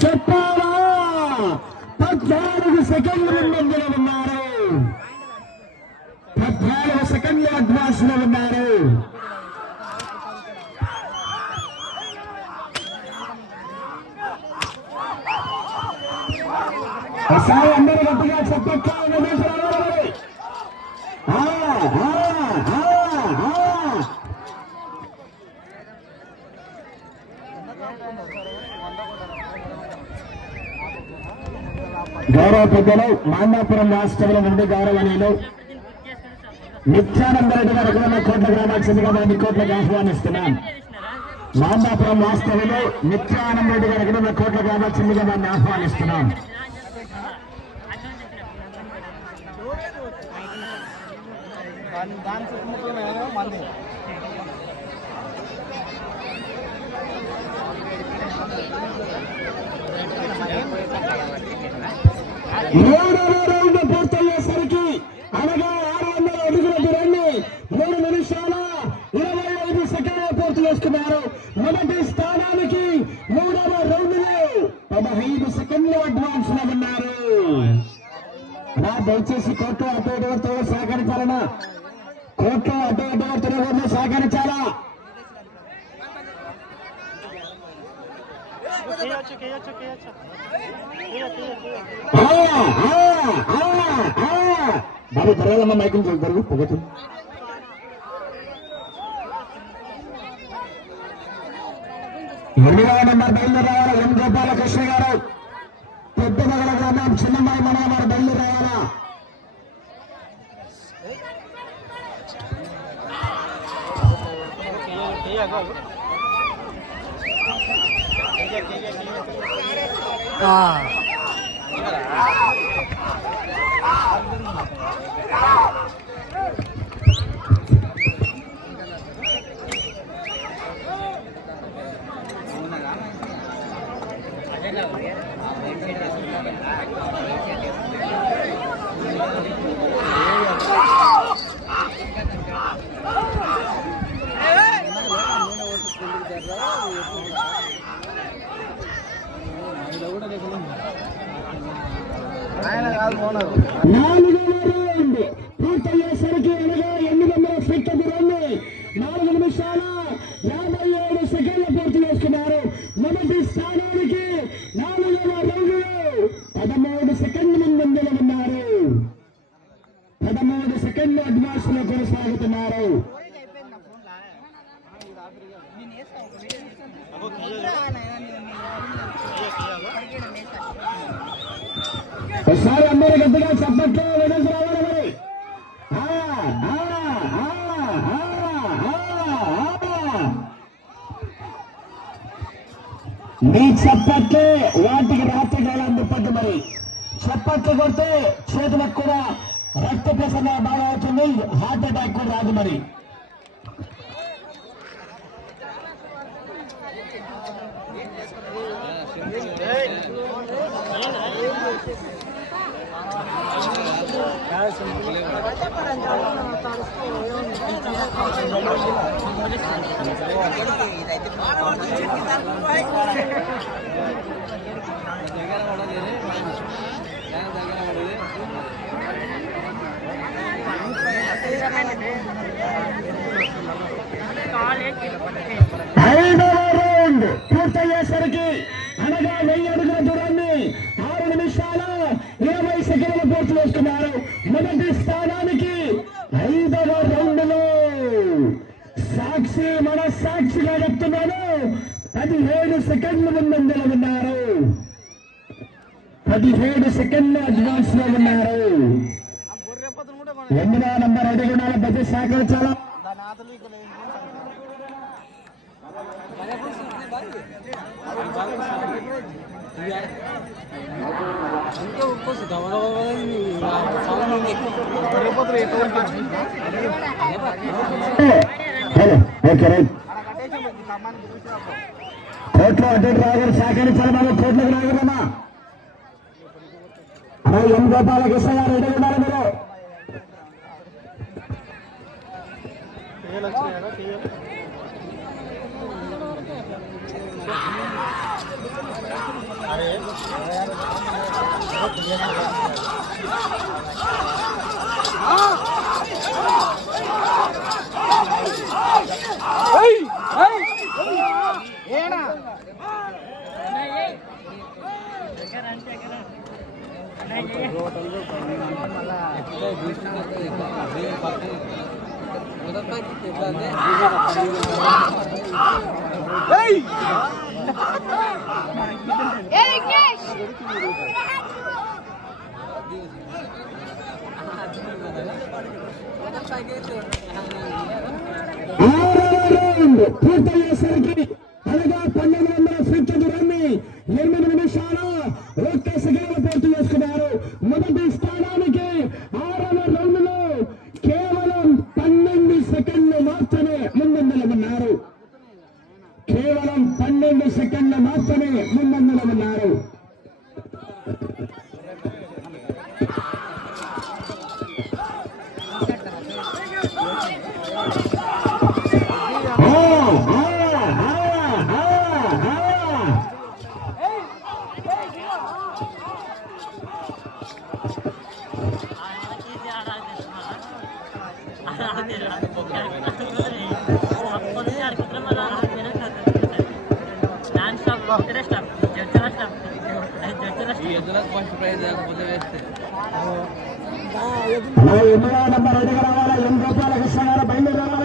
చెప్పాలా పద్నాలుగు సెకండ్లు ముందంజలో ఉన్నారు. పద్నాలుగు సెకండ్లు అడ్వాన్స్లో ఉన్నారు. ఒకసారి అందరూ గట్టిగా చెప్పట్లా గౌరవ పెద్దలు మాండాపురం రాష్ట్రంలో నుండి గౌరవనీయులు. నిత్యానంద రెడ్డి గారు ఎక్కడన్నా కోట్ల గ్రామాల్సిందిగా మనం కోట్లకు ఆహ్వానిస్తున్నాం. మాండాపురం వాస్తవంలో నిత్యానంద రెడ్డి గారు ఎక్కడన్నా కోట్ల గ్రామాల్సిందిగా మనం ఆహ్వానిస్తున్నాం. దాని దాని చుట్టుముక్కలు మంది మూడవ రౌండ్ పూర్తయ్యేసరికి అనగా ఆరు వందల అడుగుల దూరాన్ని మూడు నిమిషాల ఇరవై ఐదు సెకండ్లు పూర్తి చేసుకున్నారు. మొదటి స్థానానికి మూడవ రౌండ్లో పదహైదు సెకండ్లు అడ్వాన్స్లో ఉన్నారు. నా దయచేసి కోర్టు అటు ఇటు తిరగ సహకరించాలన్నా. బాబు జరగాలమ్మా మైకులు జరుగుతారు పొగచ్చు ఎనిమిదవ నెంబర్ బయలుదేరావాలా ఎం గోపాలకృష్ణ గారు పెద్ద నగర గ్రామం చిన్నమ్మాయి మనవారు బయలుదేరావాలా ఆయన కాదు ఓనర్ 아. రౌండ్ ఒకసారి అందరూ గట్టిగా చప్పట్లు వెనక్కి రావాలి మరి. ఆ, మీ చప్పట్లే వాటికి రాత్రికాలం దుప్పట్టు మరి. చప్పట్లు కొడితే చేతులకు కూడా రక్త ప్రసరణ బాగా అవుతుంది హార్ట్ అటాక్ కూడా రాదు మరి. ఐదవ రౌండ్ పూర్తయ్యేసరికి అనగా వెయ్యి అడుగుల దూరాన్ని చెప్తున్నాను పదిహేడు సెకండ్లు ముందంజలో ఉన్నారు. పదిహేడు సెకండ్లు అడ్వాన్స్లో ఉన్నారు. ఎనిమిదవ నంబర్ అడుగునాల దాని ఆతలు ఇక్కడ కోట్లో అటు డ్రైవర్ శాఖని చలమాన కోట్లకు నాగరమ్మా Hey! Hey! Ei! Ei, Gesh! Ah, porta-lhe a sergente! Number ఐదుగా రావాలా ఎం గోపాలకృష్ణ గారు బయలుదేరాలా